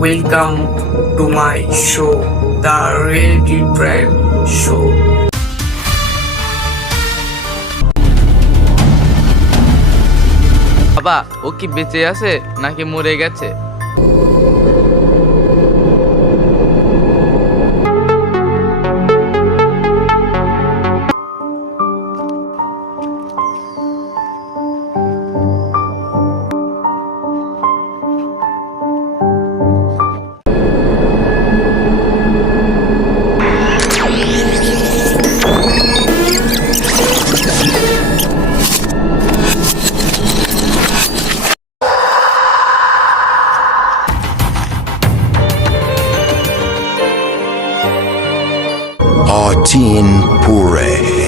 Welcome to my show the reality tribe show বাবা, ও কি বেঁচে আছে নাকি মরে গেছে? Artin Pure.